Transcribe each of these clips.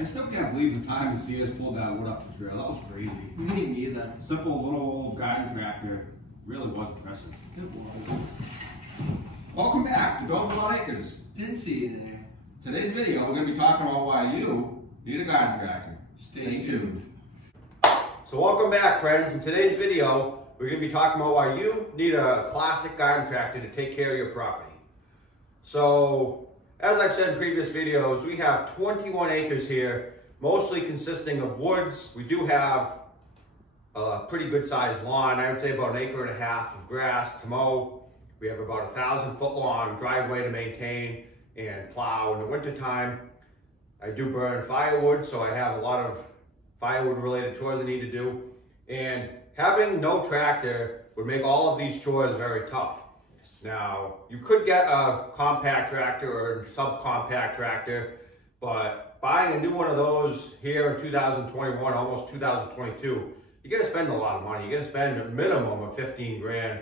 I still can't believe the time the Sears pulled that wood up the trail. That was crazy. Me neither. Simple little old garden tractor really was impressive. It was. Welcome back to Doing Without Acres. Didn't see you there. Today's video, we're going to be talking about why you need a garden tractor. Stay tuned. So welcome back, friends. In today's video, we're going to be talking about why you need a classic garden tractor to take care of your property. So, as I've said in previous videos, we have 21 acres here, mostly consisting of woods. We do have a pretty good sized lawn. I would say about 1.5 acres of grass to mow. We have about 1,000-foot long driveway to maintain and plow. In the wintertime, I do burn firewood, so I have a lot of firewood related chores I need to do. And having no tractor would make all of these chores very tough. Now, you could get a compact tractor or a subcompact tractor, but buying a new one of those here in 2021, almost 2022, you're gonna spend a lot of money. You're gonna spend a minimum of 15 grand,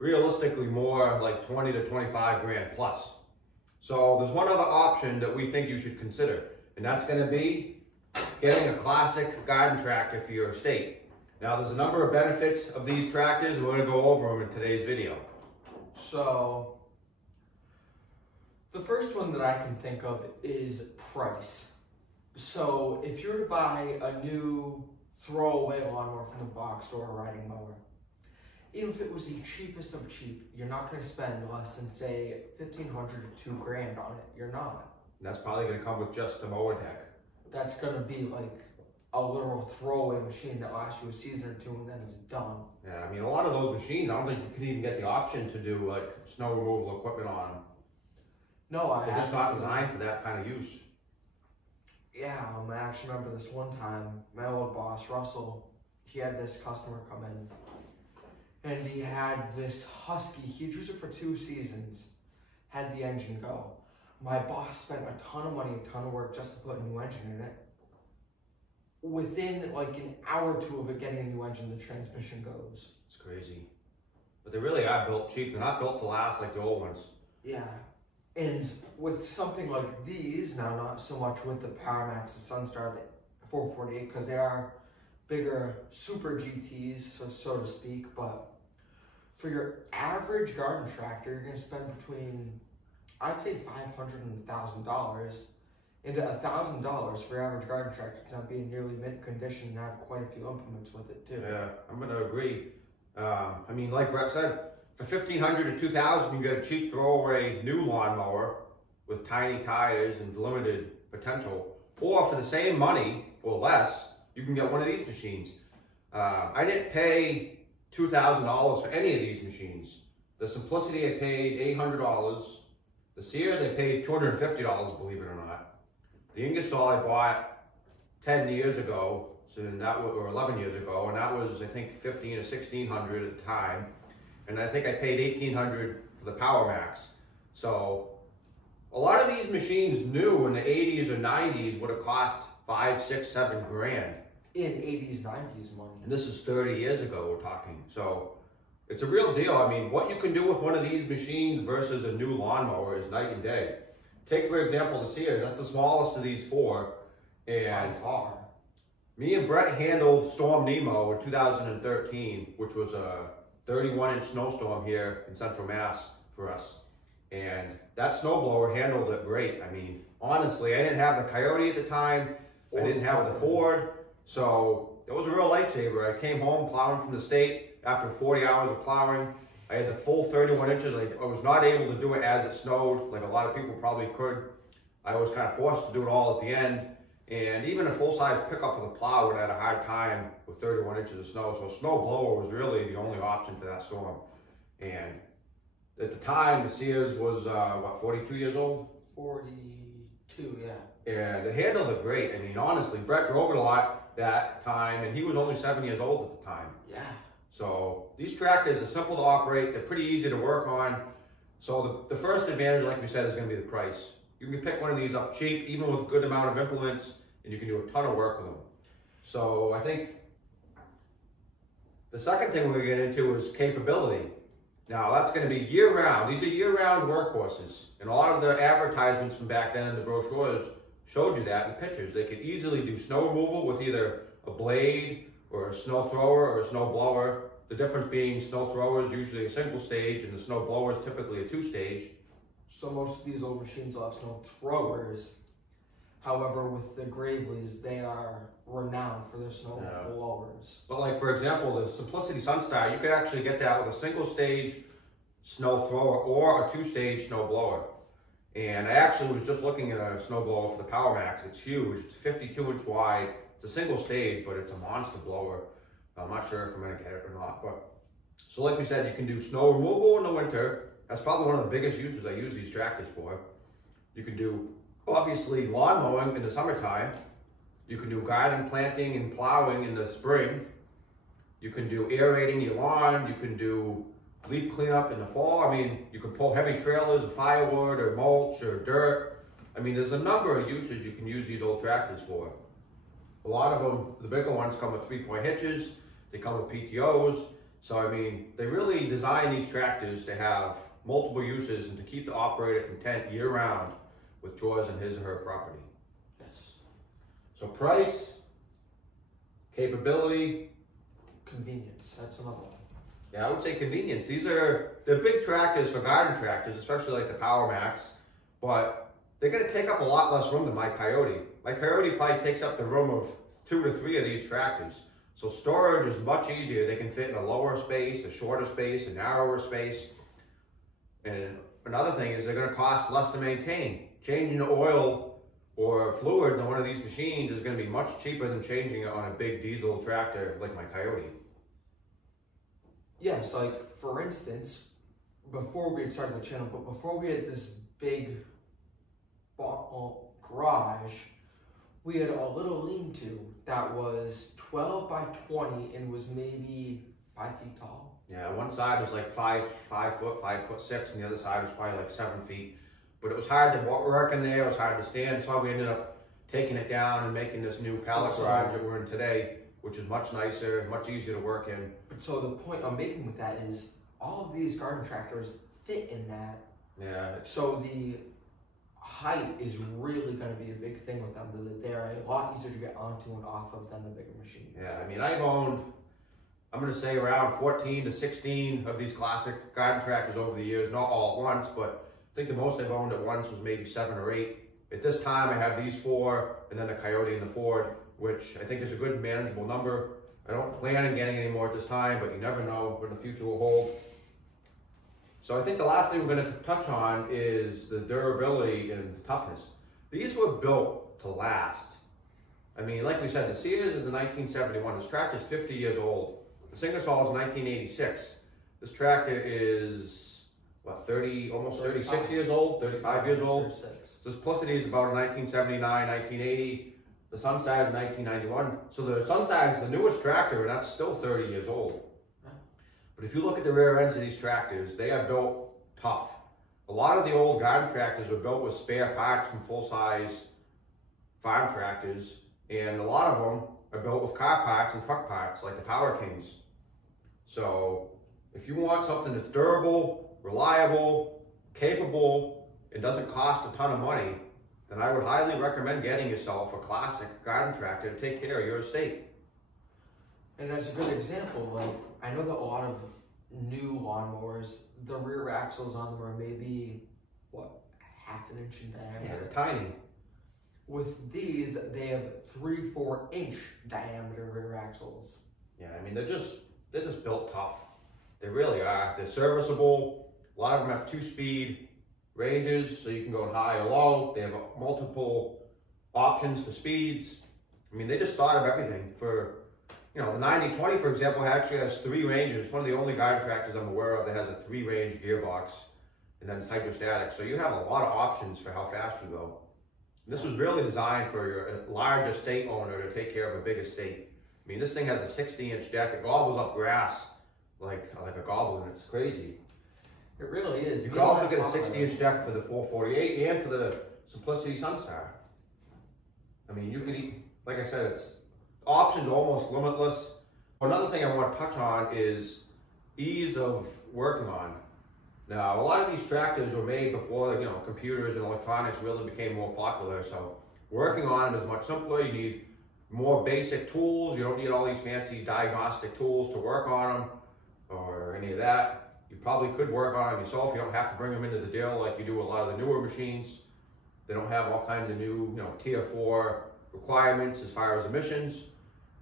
realistically more like 20 to 25 grand plus. So there's one other option that we think you should consider, and that's gonna be getting a classic garden tractor for your estate. Now, there's a number of benefits of these tractors, and we're gonna go over them in today's video. So, the first one that I can think of is price. So, if you were to buy a new throwaway lawnmower from the box or a riding mower, even if it was the cheapest of cheap, you're not going to spend less than, say, $1,500 to $2 grand on it. You're not. That's probably going to come with just a mower deck. That's going to be like a literal throwaway machine that lasts you a season or two and then it's done. Yeah, I mean, a lot of those machines, I don't think you could even get the option to do like snow removal equipment on them. No, they're just not designed for that kind of use. Yeah, I actually remember this one time, my old boss, Russell, he had this customer come in and he had this Husky. He'd used it for 2 seasons, had the engine go. My boss spent a ton of money, a ton of work just to put a new engine in it. Within like an hour or two of it getting a new engine, the transmission goes. It's crazy. But they really are built cheap. They're not built to last like the old ones. Yeah. And with something like these, now not so much with the PowerMax, the Sunstar, the 448, because they are bigger super GTs, so to speak, but for your average garden tractor, you're going to spend between, I'd say $500 and $1,000. And $1,000 for your average garden tractor to not be in nearly mint condition and have quite a few implements with it too. Yeah, I'm going to agree. I mean, like Brett said, for $1,500 to $2,000, you can get a cheap throwaway new lawnmower with tiny tires and limited potential. Or for the same money or less, you can get one of these machines. I didn't pay $2,000 for any of these machines. The Simplicity I paid $800. The Sears I paid $250, believe it or not. The Ingersoll I bought 10 years ago, so that was, or 11 years ago, and that was I think $1,500 or $1,600 at the time. And I think I paid $1,800 for the PowerMax. So a lot of these machines new in the 80s or 90s would have cost 5, 6, 7 grand. In 80s, 90s money. And this is 30 years ago we're talking. So it's a real deal. I mean, what you can do with one of these machines versus a new lawnmower is night and day. Take, for example, the Sears. That's the smallest of these 4. And by far. Me and Brett handled Storm Nemo in 2013, which was a 31-inch snowstorm here in Central Mass for us. And that snowblower handled it great. I mean, honestly, I didn't have the Coyote at the time. I didn't have the Ford. So it was a real lifesaver. I came home plowing from the state after 40 hours of plowing. I had the full 31 inches. I was not able to do it as it snowed, like a lot of people probably could. I was kind of forced to do it all at the end. And even a full-size pickup with a plow would have had a hard time with 31 inches of snow. So a snow blower was really the only option for that storm. And at the time, the Sears was, what, 42 years old? 42, yeah. And it handled it great. I mean, honestly, Brett drove it a lot that time, and he was only 7 years old at the time. Yeah. So these tractors are simple to operate. They're pretty easy to work on. So the first advantage, like we said, is going to be the price. You can pick one of these up cheap, even with a good amount of implements, and you can do a ton of work with them. So I think the second thing we're going to get into is capability. Now that's going to be year-round. These are year-round workhorses. And a lot of the advertisements from back then in the brochures showed you that in the pictures. They could easily do snow removal with either a blade or a snow thrower or a snow blower. The difference being snow thrower is usually a single stage and the snow blower is typically a 2-stage. So most of these old machines will have snow throwers. However, with the Graveleys, they are renowned for their snow blowers. But like, for example, the Simplicity Sunstar, you could actually get that with a single stage snow thrower or a 2-stage snow blower. And I actually was just looking at a snow blower for the Power Max. It's huge. It's 52-inch wide. It's a single stage, but it's a monster blower. I'm not sure if I'm going to get it or not. But so like we said, you can do snow removal in the winter. That's probably one of the biggest uses I use these tractors for. You can do, obviously, lawn mowing in the summertime. You can do garden planting and plowing in the spring. You can do aerating your lawn. You can do leaf cleanup in the fall. I mean, you can pull heavy trailers of firewood or mulch or dirt. I mean, there's a number of uses you can use these old tractors for. A lot of them, the bigger ones, come with 3-point hitches. They come with PTOs. So, I mean, they really design these tractors to have multiple uses and to keep the operator content year-round with chores in his or her property. Yes. So price, capability, convenience. That's another one. Yeah, I would say convenience. They're big tractors for garden tractors, especially like the Power Max, but they're going to take up a lot less room than my Coyote. My Coyote probably takes up the room of 2 to 3 of these tractors. So storage is much easier. They can fit in a lower space, a shorter space, a narrower space. And another thing is they're going to cost less to maintain. Changing the oil or fluid on one of these machines is going to be much cheaper than changing it on a big diesel tractor like my Coyote. Yes, like for instance, before we had started the channel, but before we had this big garage, we had a little lean-to that was 12 by 20 and was maybe 5 feet tall. Yeah, one side was like 5 foot, 5'6", and the other side was probably like 7 feet. But it was hard to work in there, it was hard to stand. That's why we ended up taking it down and making this new pallet garage that we're in today, which is much nicer, much easier to work in. So the point I'm making with that is all of these garden tractors fit in that. Yeah. So the height is really going to be a big thing with them. They're a lot easier to get onto and off of than the bigger machines. Yeah, I mean, I've owned, I'm going to say around 14 to 16 of these classic garden tractors over the years, not all at once, but I think the most I've owned at once was maybe 7 or 8. At this time, I have these 4, and then the Coyote and the Ford, which I think is a good manageable number. I don't plan on getting any more at this time, but you never know what the future will hold. So I think the last thing we're going to touch on is the durability and toughness. These were built to last. I mean, like we said, the Sears is in 1971. This tractor is 50 years old. The Singersall is 1986. This tractor is, what, almost 36 years old, 35 years old. So this Simplicity is about 1979, 1980. The Sunstar is 1991. So the Sunstar is the newest tractor, and that's still 30 years old. But if you look at the rear ends of these tractors, they are built tough. A lot of the old garden tractors were built with spare parts from full-size farm tractors, and a lot of them are built with car parts and truck parts, like the Power Kings. So if you want something that's durable, reliable, capable, and doesn't cost a ton of money, then I would highly recommend getting yourself a classic garden tractor to take care of your estate. And that's a good example. Like, I know that a lot of new lawnmowers, the rear axles on them are maybe, what, ½ an inch in diameter? Yeah, they're tiny. With these, they have 3-4 inch diameter rear axles. Yeah, I mean, they're just built tough. They really are. They're serviceable. A lot of them have 2-speed ranges, so you can go high or low. They have multiple options for speeds. I mean, they just thought of everything. For, you know, the 9020, for example, actually has 3 ranges. It's one of the only garden tractors I'm aware of that has a 3-range gearbox, and then it's hydrostatic. So you have a lot of options for how fast you go. And this was really designed for your large estate owner to take care of a big estate. I mean, this thing has a 60-inch deck. It gobbles up grass like a goblin. It's crazy. It really is. You can also get a 60-inch deck for the 448 and for the Simplicity Sunstar. I mean, you can eat, like I said, it's options almost limitless. Another thing I want to touch on is ease of working on. Now, a lot of these tractors were made before, you know, computers and electronics really became more popular. So working on them is much simpler. You need more basic tools. You don't need all these fancy diagnostic tools to work on them or any of that. You probably could work on them yourself. You don't have to bring them into the deal like you do a lot of the newer machines. They don't have all kinds of new, tier 4 requirements as far as emissions.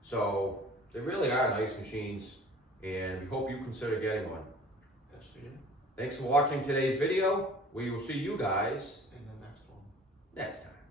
So they really are nice machines, and we hope you consider getting one. Yes, we do. Thanks for watching today's video. We will see you guys In the next one. next time.